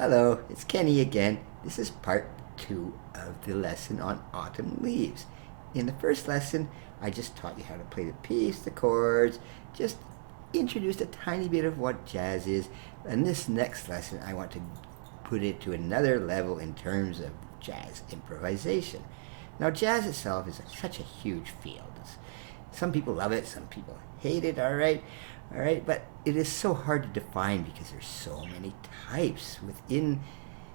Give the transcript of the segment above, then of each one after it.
Hello, it's Kenny again. This is part 2 of the lesson on autumn leaves. In the first lesson, I just taught you how to play the piece, the chords, just introduced a tiny bit of what jazz is. And this next lesson, I want to put it to another level in terms of jazz improvisation. Now, jazz itself is such a huge field. Some people love it, some people hate it, all right, but it is so hard to define because there's so many types within,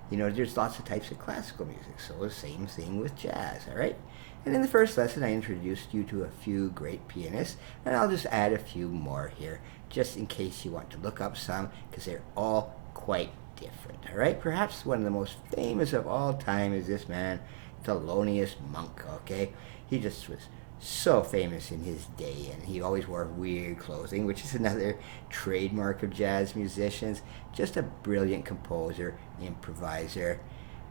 there's lots of types of classical music, so the same thing with jazz, all right? And in the first lesson, I introduced you to a few great pianists, and I'll just add a few more here, just in case you want to look up some, because they're all quite different, all right? Perhaps one of the most famous of all time is this man, Thelonious Monk, okay? He just was so famous in his day, and he always wore weird clothing, which is another trademark of jazz musicians. Just a brilliant composer, improviser.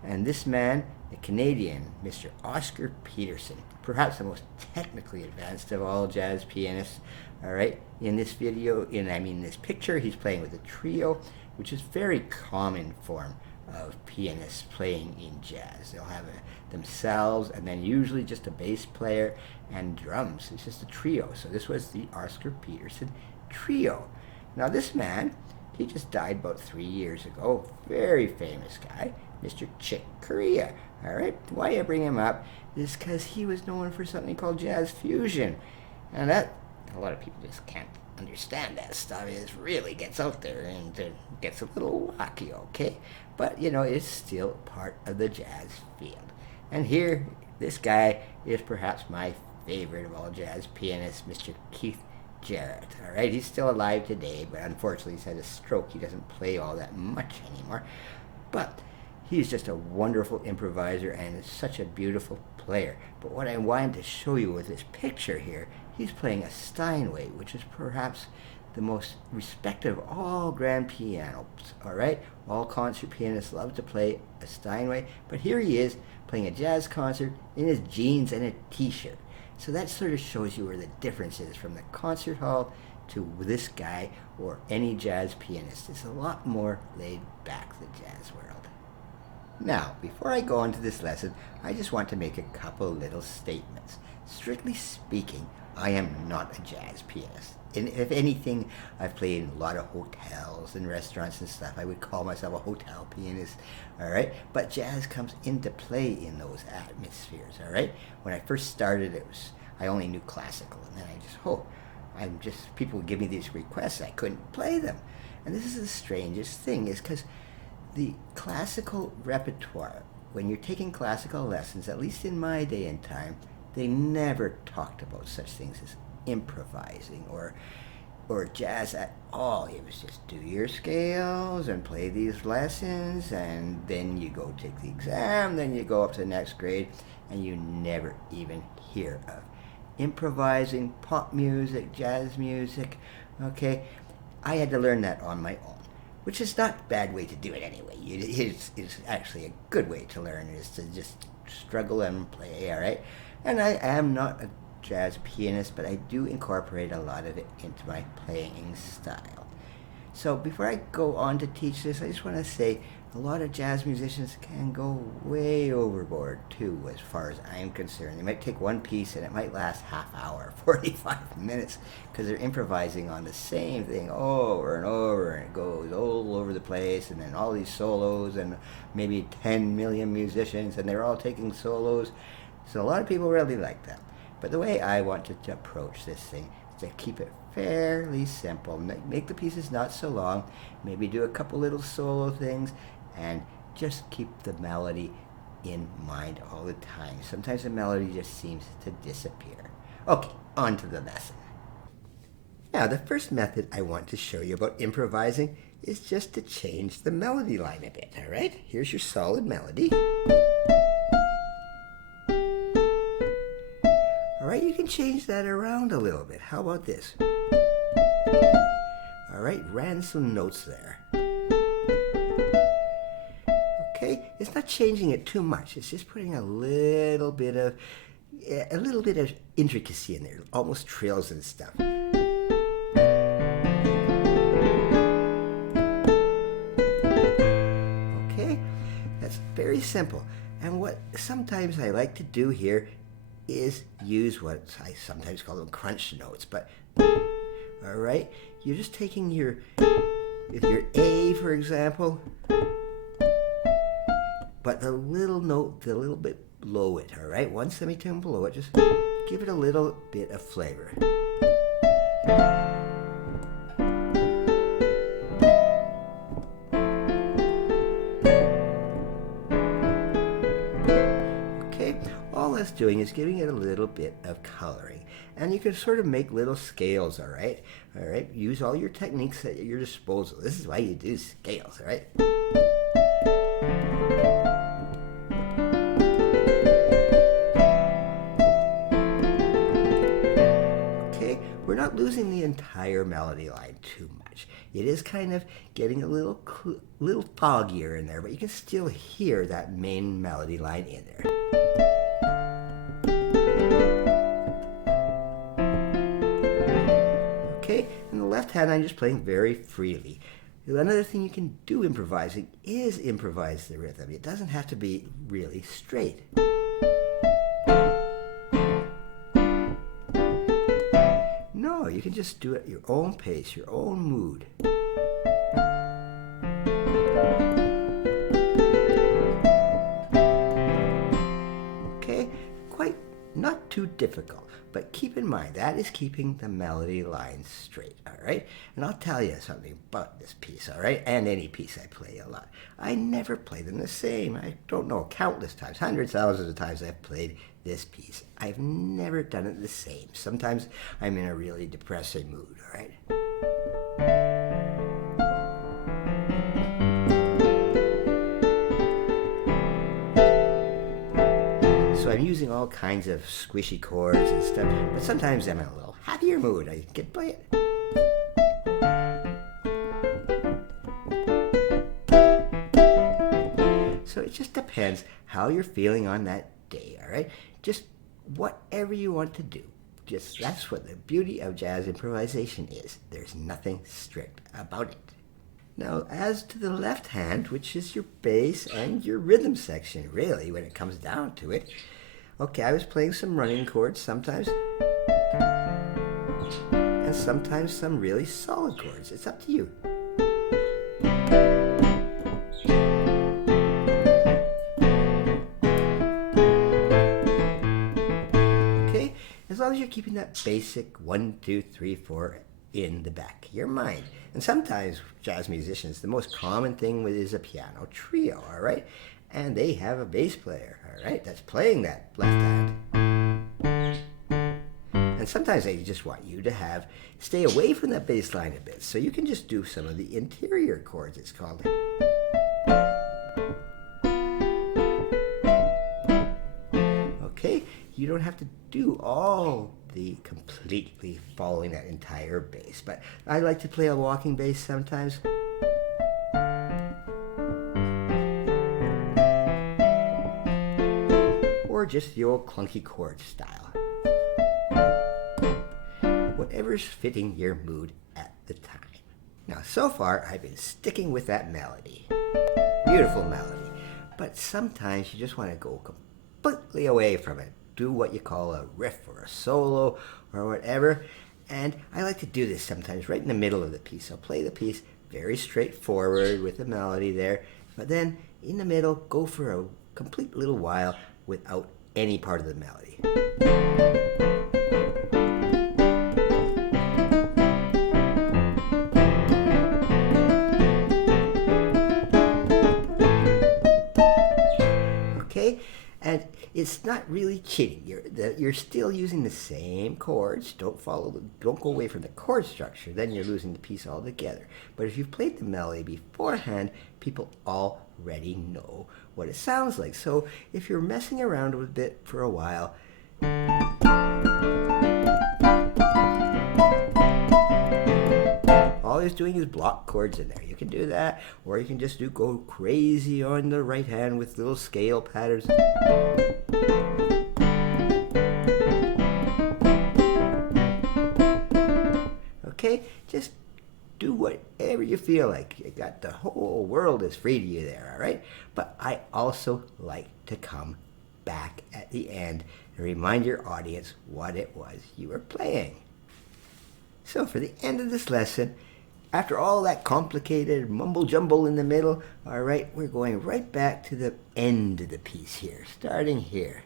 And this man, a Canadian, Mr. Oscar Peterson, perhaps the most technically advanced of all jazz pianists. All right, in this video, this picture, he's playing with a trio, which is very common form of pianists playing in jazz. They'll have themselves and then usually just a bass player and drums. It's just a trio. So this was the Oscar Peterson trio. Now this man, he just died about 3 years ago. Very famous guy, Mr. Chick Corea. All right, why I bring him up is because he was known for something called jazz fusion. And that, a lot of people just can't understand that stuff. It really gets out there and it gets a little wacky, okay? But, it's still part of the jazz field. And here, this guy is perhaps my favorite of all jazz pianists, Mr. Keith Jarrett. All right, he's still alive today, but unfortunately he's had a stroke. He doesn't play all that much anymore. But he's just a wonderful improviser and such a beautiful player. But what I wanted to show you with this picture here, he's playing a Steinway, which is perhaps the most respected of all grand pianos, all right? All concert pianists love to play a Steinway, but here he is playing a jazz concert in his jeans and a t-shirt. So that sort of shows you where the difference is from the concert hall to this guy or any jazz pianist. It's a lot more laid back, the jazz world. Now, before I go on to this lesson, I just want to make a couple little statements. Strictly speaking, I am not a jazz pianist. And if anything, I've played in a lot of hotels and restaurants and stuff. I would call myself a hotel pianist, all right? But jazz comes into play in those atmospheres, all right? When I first started, I only knew classical, and then people would give me these requests, I couldn't play them. And this is the strangest thing, is because the classical repertoire, when you're taking classical lessons, at least in my day and time, they never talked about such things as improvising or jazz at all. It was just do your scales and play these lessons, and then you go take the exam, then you go up to the next grade, and you never even hear of improvising pop music, jazz music, okay? I had to learn that on my own, which is not a bad way to do it anyway. It's actually a good way to learn, is to just struggle and play, all right? And I am not a jazz pianist, but I do incorporate a lot of it into my playing style. So before I go on to teach this, I just want to say a lot of jazz musicians can go way overboard too, as far as I'm concerned. They might take one piece and it might last half hour, 45 minutes, because they're improvising on the same thing over and over, and it goes all over the place, and then all these solos, and maybe 10 million musicians, and they're all taking solos. So a lot of people really like that. But the way I want to approach this thing is to keep it fairly simple. Make the pieces not so long. Maybe do a couple little solo things, and just keep the melody in mind all the time. Sometimes the melody just seems to disappear. Okay, on to the lesson. Now, the first method I want to show you about improvising is just to change the melody line a bit, all right? Here's your solid melody. All right, you can change that around a little bit. How about this? All right, ran some notes there. Okay, it's not changing it too much. It's just putting a little bit of intricacy in there, almost trills and stuff. very simple. And what sometimes I like to do here is use what I sometimes call them crunch notes. But, all right, you're just taking your A, for example, but the little note, the little bit below it, all right? One semitone below it, just give it a little bit of flavor. Okay, all that's doing is giving it a little bit of coloring. And you can sort of make little scales, all right? All right, use all your techniques at your disposal. This is why you do scales, all right? We're not losing the entire melody line too much. It is kind of getting a little foggier in there, but you can still hear that main melody line in there. Okay, in the left hand I'm just playing very freely. Another thing you can do improvising is improvise the rhythm. It doesn't have to be really straight. No, you can just do it at your own pace, your own mood. Okay, quite not too difficult, but keep in mind that is keeping the melody line straight, all right? And I'll tell you something about this piece, all right? And any piece I play a lot. I never play them the same. I don't know, countless times, hundreds, thousands of times I've played this piece. I've never done it the same. Sometimes I'm in a really depressing mood, all right? So I'm using all kinds of squishy chords and stuff, but sometimes I'm in a little happier mood. I can play it. So it just depends how you're feeling on that day, all right? Just whatever you want to do. Just that's what the beauty of jazz improvisation is. There's nothing strict about it. Now, as to the left hand, which is your bass and your rhythm section, really, when it comes down to it. Okay, I was playing some running chords sometimes, and sometimes some really solid chords. It's up to you. Okay, as long as you're keeping that basic 1, 2, 3, 4 in the back of your mind. And sometimes jazz musicians, the most common thing is a piano trio, all right? And they have a bass player, all right, that's playing that left hand. And sometimes they just want you to stay away from that bass line a bit, so you can just do some of the interior chords, it's called. Okay, you don't have to do all the completely following that entire bass, but I like to play a walking bass sometimes. Or just the old clunky chord style. Whatever's fitting your mood at the time. Now, so far, I've been sticking with that melody. Beautiful melody. But sometimes you just want to go completely away from it. Do what you call a riff or a solo or whatever. And I like to do this sometimes right in the middle of the piece. I'll play the piece very straightforward with the melody there. But then in the middle, go for a complete little while without any part of the melody. Okay, and it's not really cheating. You're still using the same chords. Don't go away from the chord structure. Then you're losing the piece altogether. But if you've played the melody beforehand, people already know what it sounds like. So if you're messing around with it for a while, all it's doing is block chords in there. You can do that, or you can just go crazy on the right hand with little scale patterns. Okay, just do whatever you feel feel like you got the whole world is free to you there, all right? But I also like to come back at the end and remind your audience what it was you were playing. So for the end of this lesson, after all that complicated mumble jumble in the middle, all right, we're going right back to the end of the piece here, starting here.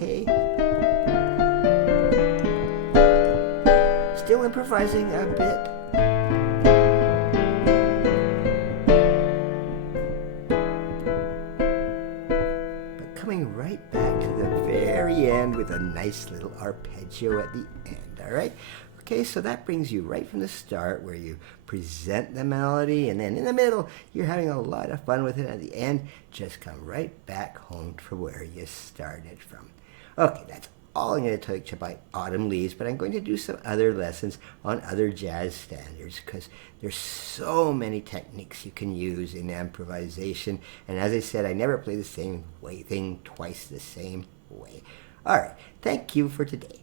Okay. Still improvising a bit. Coming right back to the very end with a nice little arpeggio at the end, all right? Okay, so that brings you right from the start where you present the melody, and then in the middle, you're having a lot of fun with it. At the end, just come right back home to where you started from. Okay, that's all I'm going to teach you about Autumn Leaves, but I'm going to do some other lessons on other jazz standards because there's so many techniques you can use in improvisation. And as I said, I never play the same thing twice the same way. All right, thank you for today.